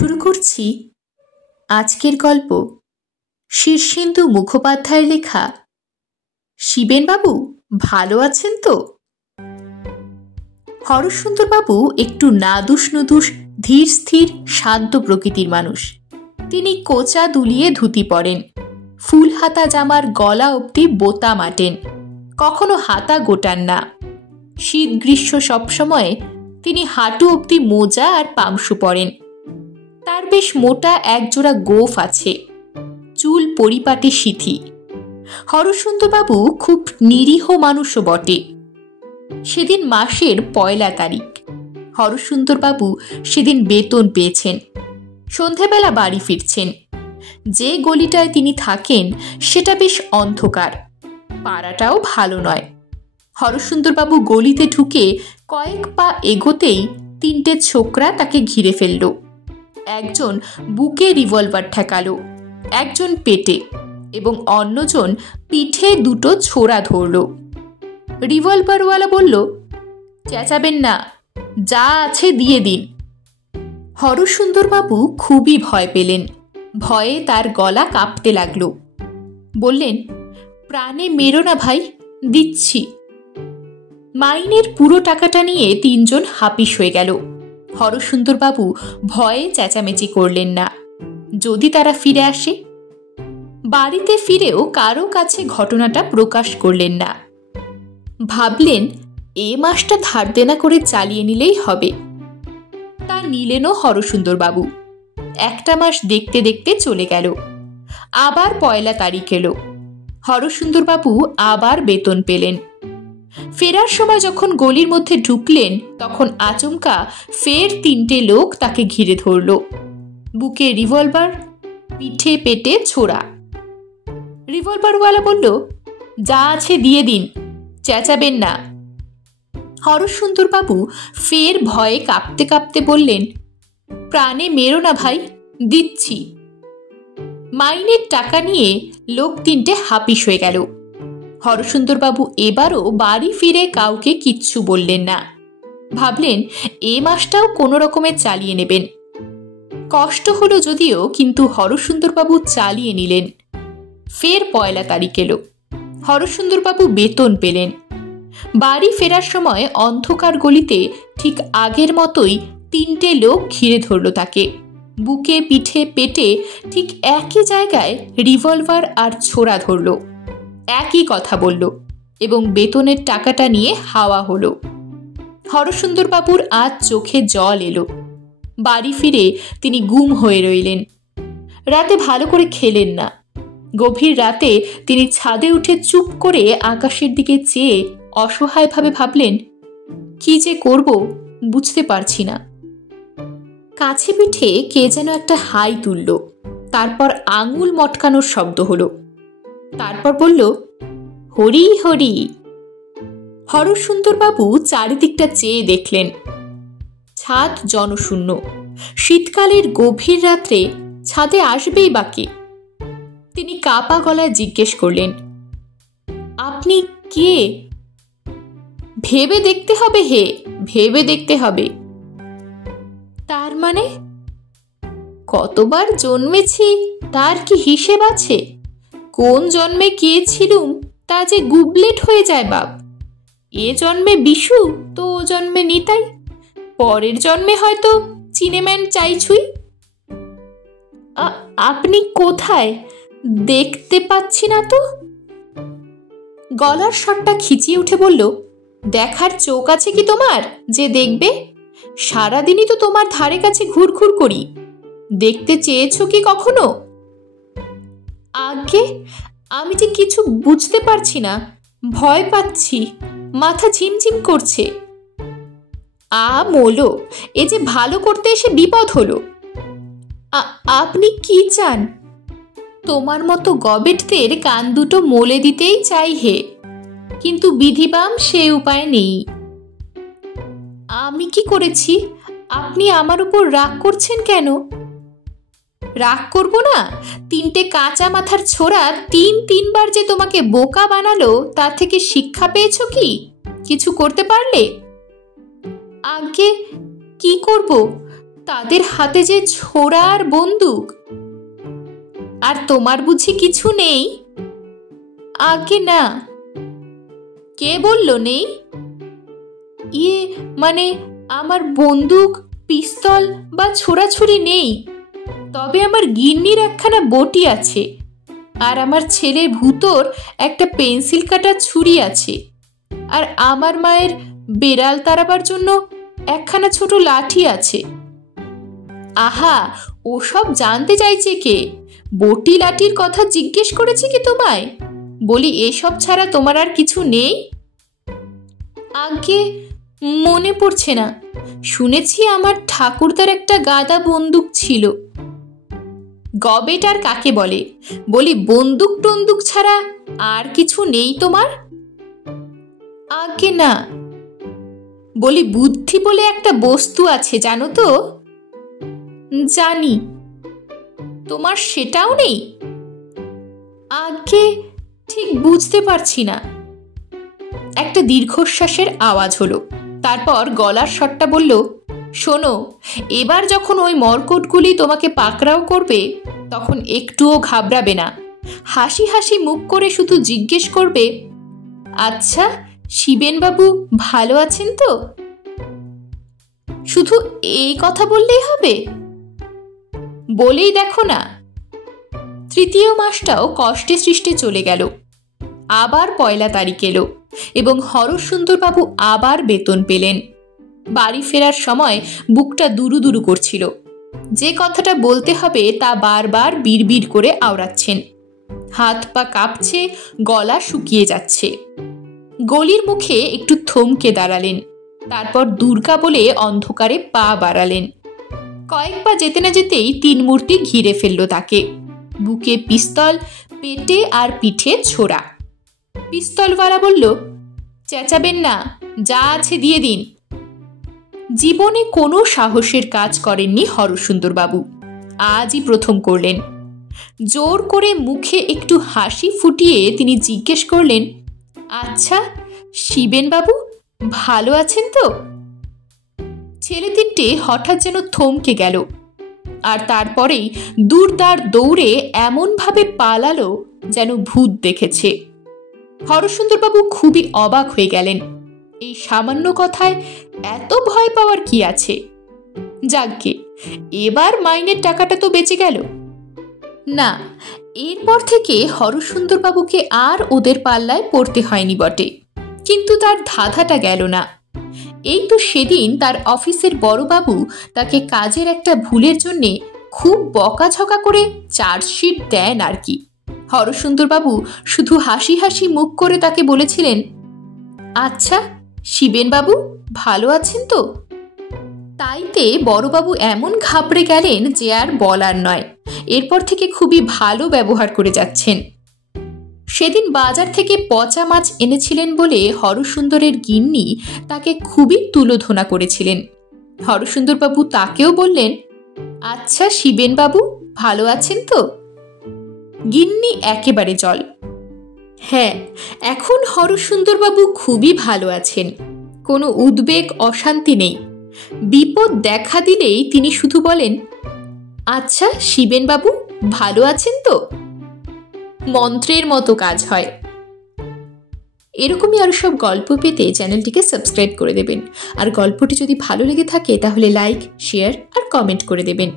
শুরু করছি আজকের গল্প শীর্ষেন্দু মুখোপাধ্যায়ের লেখা শিবেনবাবু ভালো আছেন তো। হরসুন্দরবাবু একটু নাদুস নুদুস ধীর স্থির শান্ত প্রকৃতির মানুষ। তিনি কোচা দুলিয়ে ধুতি পরেন, ফুল হাতা জামার গলা অবধি বোতাম আটেন, কখনো হাতা গোটান না। শীত গ্রীষ্ম সবসময় তিনি হাঁটু অবধি মোজা আর পামসু পরেন। তার বেশ মোটা একজোড়া গোঁফ আছে, চুল পরিপাটি সিথি। হরসুন্দরবাবু খুব নিরীহ মানুষও বটে। সেদিন মাসের 1 তারিখ। হরসুন্দরবাবু সেদিন বেতন পেয়েছেন, সন্ধেবেলা বাড়ি ফিরছেন। যে গলিটায় তিনি থাকেন সেটা বেশ অন্ধকার, পাড়াটাও ভালো নয়। হরসুন্দরবাবু গলিতে ঢুকে কয়েক পা এগোতেই 3টে ছোকরা তাকে ঘিরে ফেলল। একজন বুকে রিভলভার ঠেকালো, একজন পেটে এবং অন্যজন পিঠে 2টো ছোরা ধরল। রিভলভারওয়ালা বলল, চেঁচাবেন না, যা আছে দিয়ে দিন। হরসুন্দরবাবু খুবই ভয় পেলেন। ভয়ে তার গলা কাঁপতে লাগলো। বললেন, প্রাণে মেরো না ভাই, দিচ্ছি। মাইনের পুরো টাকাটা নিয়ে 3জন হাপিস হয়ে গেল। হরসুন্দরবাবু ভয়ে চেঁচামেচি করলেন না, যদি তারা ফিরে আসে। বাড়িতে ফিরেও কারো কাছে ঘটনাটা প্রকাশ করলেন না। ভাবলেন এ মাসটা ধার দেনা করে চালিয়ে নিলেই হবে। তা নিলেনও হরসুন্দরবাবু। একটা মাস দেখতে দেখতে চলে গেল। আবার 1 তারিখ এলো। হরসুন্দরবাবু আবার বেতন পেলেন। ফেরার সময় যখন গলির মধ্যে ঢুকলেন তখন আচমকা ফের 3টে লোক তাকে ঘিরে ধরল। বুকে রিভলভার, পিঠে পেটে ছোরা। রিভলভারওয়ালা বলল, যা আছে দিয়ে দিন, চেঁচাবেন না। হরসুন্দরবাবু ফের ভয়ে কাঁপতে কাঁপতে বললেন, প্রাণে মেরো না ভাই, দিচ্ছি। মাইনের টাকা নিয়ে লোক 3টে হাপিস হয়ে গেল। হরসুন্দরবাবু এবারও বাড়ি ফিরে কাউকে কিচ্ছু বললেন না। ভাবলেন এ মাসটাও কোনো রকমে চালিয়ে নেবেন। কষ্ট হলো যদিও, কিন্তু হরসুন্দরবাবু চালিয়ে নিলেন। ফের 1 তারিখ এলো। হরসুন্দরবাবু বেতন পেলেন। বাড়ি ফেরার সময় অন্ধকার গলিতে ঠিক আগের মতোই 3টে লোক ঘিরে ধরল তাকে। বুকে পিঠে পেটে ঠিক একই জায়গায় রিভলভার আর ছোরা ধরল। একই কথা বলল এবং বেতনের টাকাটা নিয়ে হাওয়া হলো। হরসুন্দরবাবুর আজ চোখে জল এলো। বাড়ি ফিরে তিনি গুম হয়ে রইলেন। রাতে ভালো করে খেলেন না। গভীর রাতে তিনি ছাদে উঠে চুপ করে আকাশের দিকে চেয়ে অসহায়ভাবে ভাবলেন, কি যে করব বুঝতে পারছি না। কাছে পিঠে কে যেন একটা হাই তুলল। তারপর আঙুল মটকানোর শব্দ হলো। তারপর বলল, হরি হরি। হরসুন্দরবাবু চারিদিকটা চেয়ে দেখলেন। ছাদ জনশূন্য। শীতকালের গভীর রাত্রে ছাদে আসবেই বাকি। তিনি কাপা গলায় জিজ্ঞেস করলেন, আপনি কে? ভেবে দেখতে হবে হে, ভেবে দেখতে হবে। তার মানে? কতবার জন্মেছি তার কি হিসেব আছে? কোন জন্মে কে ছিলুম তা যে গুবলেট হয়ে যায় বাপ। এ জন্মে বিশু তো ও জন্মে নিতাই, পরের জন্মে হয়তো চিনেম্যান চাইছুই। আপনি কোথায়? দেখতে পাচ্ছি না তো। গলার স্বরটা খিচিয়ে উঠে বলল, দেখার চোখ আছে কি তোমার যে দেখবে? সারাদিনই তো তোমার ধারে কাছে ঘুরঘুর করি, দেখতে চেয়েছো কি কখনো? আগে আমি যে কিছু বুঝতে পারছি না, ভয় পাচ্ছি, মাথা ঝিমঝিম করছে। মোলো, এ যে ভালো করতে এসে বিপদ হলো। আপনি কি চান? তোমার মতো গবেটদের কান দুটো মোলে দিতেই চাই হে, কিন্তু বিধিবাম সে উপায় নেই। আমি কি করেছি? আপনি আমার উপর রাগ করছেন কেন? রাগ করব না? 3টে কাঁচা মাথার ছোড়া 3বার যে তোমাকে বোকা বানালো, তার থেকে শিক্ষা পেয়েছো কি? কিছু করতে পারলে? আগে কি করব? তাদের হাতে যে ছোরা আর বন্দুক। আর তোমার বুঝি কিছু নেই? আগে না। কে বলল নেই? মানে আমার বন্দুক, পিস্তল বা ছোড়াছুরি নেই, তবে আমার গিন্নির একখানা বটি আছে, আর আমার ছেলে ভূতর একটা পেন্সিল কাটা ছুরি আছে, আর আমার মায়ের বেড়াল তাড়াবার জন্য একখানা ছোট লাঠি আছে। আহা, ওসব জানতে চাইছে কে? বটি লাঠির কথা জিজ্ঞেস করেছে কি তোমায়? বলি এসব ছাড়া তোমার আর কিছু নেই? আগে মনে পড়ছে না। শুনেছি আমার ঠাকুরদার একটা গাদা বন্দুক ছিল। গবেটার কাকে বলে? বলি বন্দুক টন্দুক ছাড়া আর কিছু নেই তোমার? আগে না। বলি বুদ্ধি বলে একটা বস্তু আছে, জানো তো? জানি। তোমার সেটাও নেই? আগে ঠিক বুঝতে পারছি না। একটা দীর্ঘশ্বাসের আওয়াজ হলো। তারপর গলার স্বরটা বলল, শোনো, এবার যখন ওই মরকটগুলি তোমাকে পাকড়াও করবে, তখন একটুও ঘাবড়াবে না। হাসি হাসি মুখ করে শুধু জিজ্ঞেস করবে, আচ্ছা শিবেনবাবু ভালো আছেন তো? শুধু এই কথা বললেই হবে? বলেই দেখো না। তৃতীয় মাসটাও কষ্টে সৃষ্টে চলে গেল। আবার 1 তারিখ এলো এবং হরসুন্দরবাবু আবার বেতন পেলেন। বাড়ি ফেরার সময় বুকটা দুরু দুরু করছিল। যে কথাটা বলতে হবে তা বারবার বিড়বিড় করে আওড়াচ্ছেন। হাত পা কাঁপছে, গলা শুকিয়ে যাচ্ছে। গলির মুখে একটু থমকে দাঁড়ালেন। তারপর দুর্গা বলে অন্ধকারে পা বাড়ালেন। কয়েক পা যেতে না যেতেই 3 মূর্তি ঘিরে ফেলল তাকে। বুকে পিস্তল, পেটে আর পিঠে ছোড়া। পিস্তলওয়ালা বলল, চেঁচাবেন না, যা আছে দিয়ে দিন। জীবনে কোনো সাহসের কাজ করেননি হরসুন্দরবাবু, আজই প্রথম করলেন। জোর করে মুখে একটু হাসি ফুটিয়ে তিনি জিজ্ঞেস করলেন, আচ্ছা শিবেনবাবু ভালো আছেন তো? ছেলে 3টে হঠাৎ যেন থমকে গেল, আর তারপরেই দূরদার দৌড়ে এমনভাবে পালালো যেন ভূত দেখেছে। হরসুন্দরবাবু খুবই অবাক হয়ে গেলেন। এই সামান্য কথায় এত ভয় পাওয়ার কি আছে? যাকগে, এবার মাইনের টাকাটা তো বেঁচে গেল। না, এরপর থেকে হরসুন্দরবাবুকে আর ওদের পাল্লায় পড়তে হয়নি বটে, কিন্তু তার ধাঁধাটা গেল না। এই তো সেদিন তার অফিসের বড়বাবু তাকে কাজের একটা ভুলের জন্যে খুব বকাঝকা করে চার্জশিট দেন আর কি। হরসুন্দরবাবু শুধু হাসি হাসি মুখ করে তাকে বলেছিলেন, আচ্ছা শিবেনবাবু ভালো আছেন তো? তাইতে বড়বাবু এমন ঘাবড়ে গেলেন যে আর বলার নয়। এরপর থেকে খুবই ভালো ব্যবহার করে যাচ্ছেন। সেদিন বাজার থেকে পচা মাছ এনেছিলেন বলে হরসুন্দরের গিন্নি তাকে খুবই তুলোধনা করেছিলেন। হরসুন্দরবাবু তাকেও বললেন, আচ্ছা শিবেনবাবু ভালো আছেন তো? গিন্নি একেবারে জল। হ্যাঁ, এখন হরসুন্দরবাবু খুবই ভালো আছেন। কোনো উদ্বেগ অশান্তি নেই। বিপদ দেখা দিলেই তিনি শুধু বলেন, আচ্ছা শিবেনবাবু ভালো আছেন তো? মন্ত্রের মতো কাজ হয়। এরকমই আরো সব গল্প পেতে চ্যানেলটিকে সাবস্ক্রাইব করে দেবেন। আর গল্পটি যদি ভালো লেগে থাকে তাহলে লাইক, শেয়ার আর কমেন্ট করে দেবেন।